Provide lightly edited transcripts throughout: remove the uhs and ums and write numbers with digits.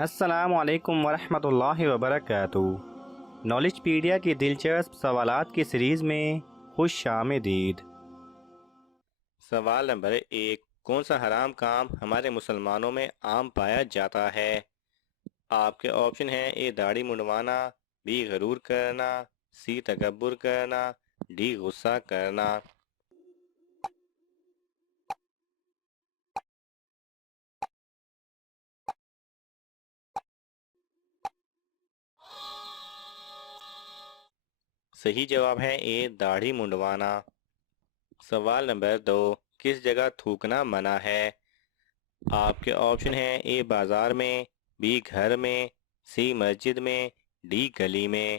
السلام علیکم ورحمۃ اللہ وبرکاتہ۔ نالج پیڈیا کی دلچسپ سوالات کی سیریز میں خوش آمدید۔ سوال نمبر 1، کون سا حرام کام ہمارے مسلمانوں میں عام پایا جاتا ہے؟ آپ کے آپشن ہیں: اے داڑھی منڈوانا، بی غرور کرنا، سی تکبر کرنا، ڈی غصہ کرنا۔ صحیح جواب ہے اے داڑھی منڈوانا۔ سوال نمبر 2، کس جگہ تھوکنا منع ہے؟ آپ کے آپشن ہیں: اے بازار میں، بی گھر میں، سی مسجد میں، ڈی گلی میں۔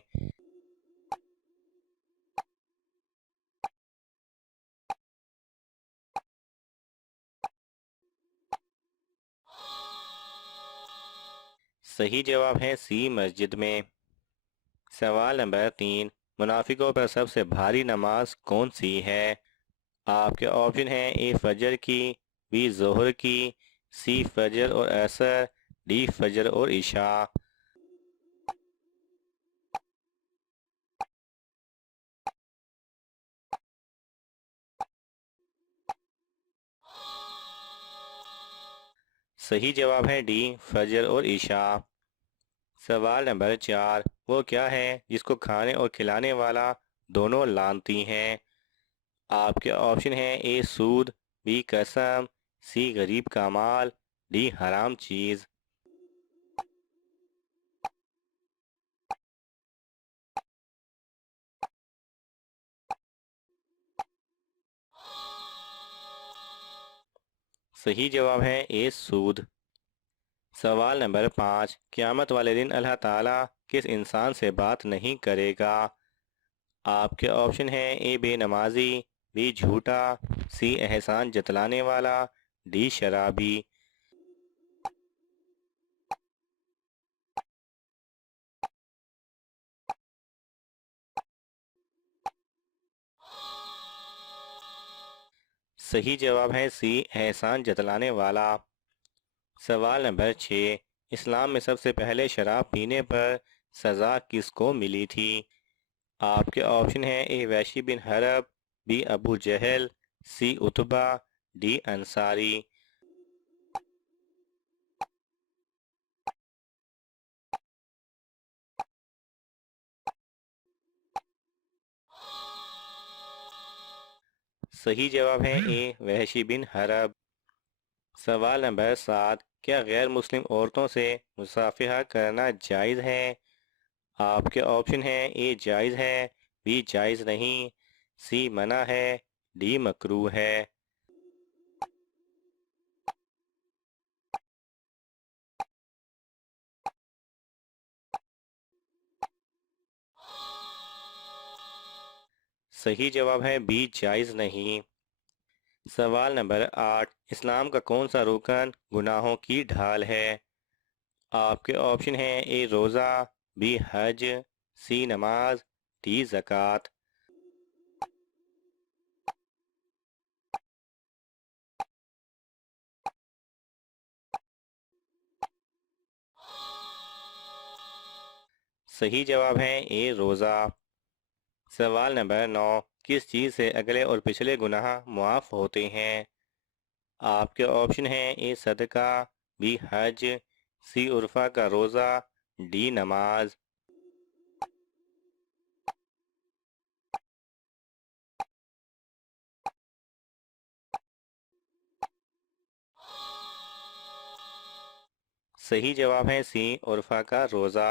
صحیح جواب ہے سی مسجد میں۔ سوال نمبر 3، منافقوں پر سب سے بھاری نماز کون سی ہے؟ آپ کے آپشن ہیں: اے فجر کی، بی ظہر کی، سی فجر اور عصر، ڈی فجر اور عشاء۔ صحیح جواب ہے ڈی فجر اور عشاء۔ سوال نمبر 4، وہ کیا ہے جس کو کھانے اور کھلانے والا دونوں لانتی ہیں؟ آپ کے آپشن ہیں: اے سود، بی قسم، سی غریب کا مال، ڈی حرام چیز۔ صحیح جواب ہے اے سود۔ سوال نمبر 5، قیامت والے دن اللہ تعالیٰ کس انسان سے بات نہیں کرے گا؟ آپ کے آپشن ہیں: اے بے نمازی، بی جھوٹا، سی احسان جتلانے والا، ڈی شرابی۔ صحیح جواب ہے سی احسان جتلانے والا۔ سوال نمبر 6، اسلام میں سب سے پہلے شراب پینے پر سزا کس کو ملی تھی؟ آپ کے آپشن ہیں: اے وحشی بن حرب، بی ابو جہل، سی عتبہ، ڈی انصاری۔ صحیح جواب ہے اے وحشی بن حرب۔ سوال نمبر 7، کیا غیر مسلم عورتوں سے مصافحہ کرنا جائز ہے؟ آپ کے آپشن ہیں: اے جائز ہے، بی جائز نہیں، سی منع ہے، ڈی مکروہ ہے۔ صحیح جواب ہے بی جائز نہیں۔ سوال نمبر 8، اسلام کا کون سا رکن گناہوں کی ڈھال ہے؟ آپ کے آپشن ہیں: اے روزہ، بی حج، سی نماز، ڈی زکوٰۃ۔ صحیح جواب ہے اے روزہ۔ سوال نمبر 9، کس چیز سے اگلے اور پچھلے گناہ معاف ہوتے ہیں؟ آپ کے آپشن ہیں: اے صدقہ، بی حج، سی عرفہ کا روزہ، ڈی نماز۔ صحیح جواب ہے سی عرفہ کا روزہ۔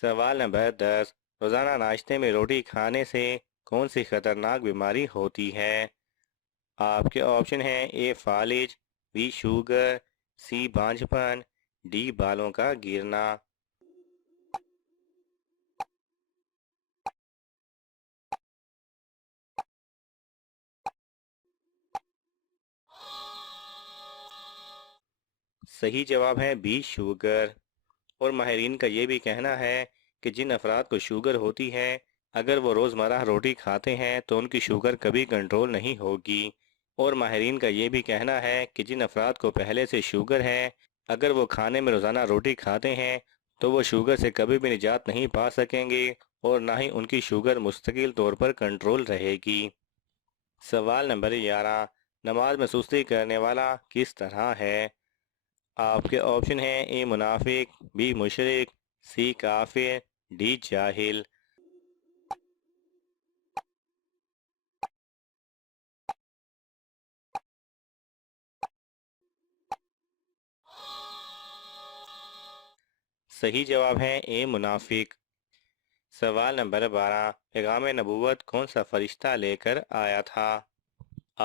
سوال نمبر 10، روزانہ ناشتے میں روٹی کھانے سے کون سی خطرناک بیماری ہوتی ہے؟ آپ کے آپشن ہیں: اے فالج، بی شوگر، سی بانجھ پن، ڈی بالوں کا گرنا۔ صحیح جواب ہے بی شوگر۔ اور ماہرین کا یہ بھی کہنا ہے کہ جن افراد کو شوگر ہوتی ہے، اگر وہ روزمرہ روٹی کھاتے ہیں تو ان کی شوگر کبھی کنٹرول نہیں ہوگی۔ اور ماہرین کا یہ بھی کہنا ہے کہ جن افراد کو پہلے سے شوگر ہے، اگر وہ کھانے میں روزانہ روٹی کھاتے ہیں تو وہ شوگر سے کبھی بھی نجات نہیں پا سکیں گے اور نہ ہی ان کی شوگر مستقل طور پر کنٹرول رہے گی۔ سوال نمبر 11، نماز میں سستی کرنے والا کس طرح ہے؟ آپ کے آپشن ہیں: اے منافق، بی مشرک، سی کافر، ڈی جاہل۔ صحیح جواب ہے اے منافق۔ سوال نمبر 12، پیغام نبوت کون سا فرشتہ لے کر آیا تھا؟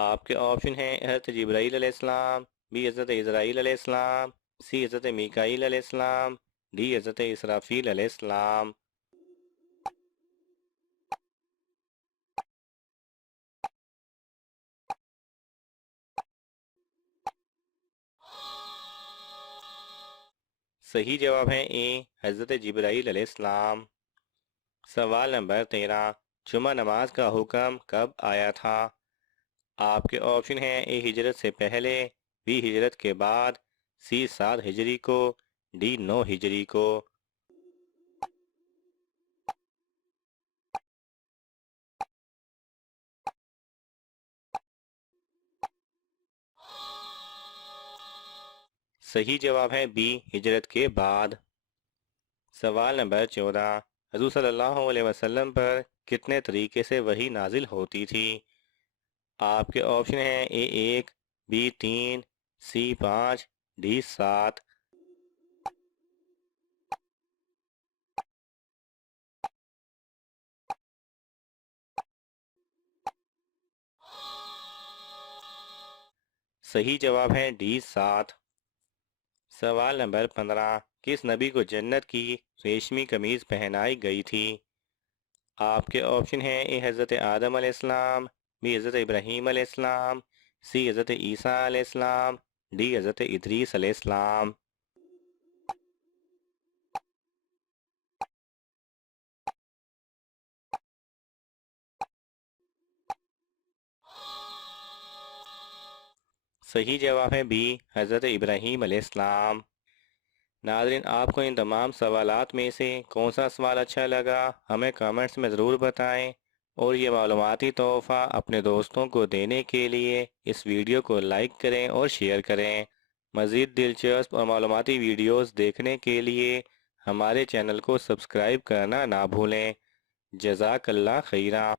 آپ کے آپشن ہیں: حضرت جبرائیل علیہ السلام، بی حضرت اسرائیل علیہ السلام، سی حضرت میکائیل علیہ السلام، ڈی حضرت اسرافیل علیہ السلام۔ صحیح جواب ہے اے حضرت جبرائیل علیہ السلام۔ سوال نمبر 13، جمعہ نماز کا حکم کب آیا تھا؟ آپ کے آپشن ہیں: اے ہجرت سے پہلے، بی ہجرت کے بعد، سی 7 ہجری کو، ڈی 9 ہجری کو۔ صحیح جواب ہے بی ہجرت کے بعد۔ سوال نمبر 14، حضور صلی اللہ علیہ وسلم پر کتنے طریقے سے وحی نازل ہوتی تھی؟ آپ کے آپشن ہیں: اے 1، بی 3، سی 5، ڈی 7۔ صحیح جواب ہے ڈی 7۔ سوال نمبر 15، کس نبی کو جنت کی ریشمی قمیض پہنائی گئی تھی؟ آپ کے آپشن ہیں: اے حضرت آدم علیہ السلام، بی حضرت ابراہیم علیہ السلام، سی حضرت عیسیٰ علیہ السلام، ڈی حضرت ادریس علیہ السلام۔ صحیح جواب ہے بی حضرت ابراہیم علیہ السلام۔ ناظرین، آپ کو ان تمام سوالات میں سے کون سا سوال اچھا لگا ہمیں کامنٹس میں ضرور بتائیں، اور یہ معلوماتی تحفہ اپنے دوستوں کو دینے کے لیے اس ویڈیو کو لائک کریں اور شیئر کریں۔ مزید دلچسپ اور معلوماتی ویڈیوز دیکھنے کے لیے ہمارے چینل کو سبسکرائب کرنا نہ بھولیں۔ جزاک اللہ خیرہ۔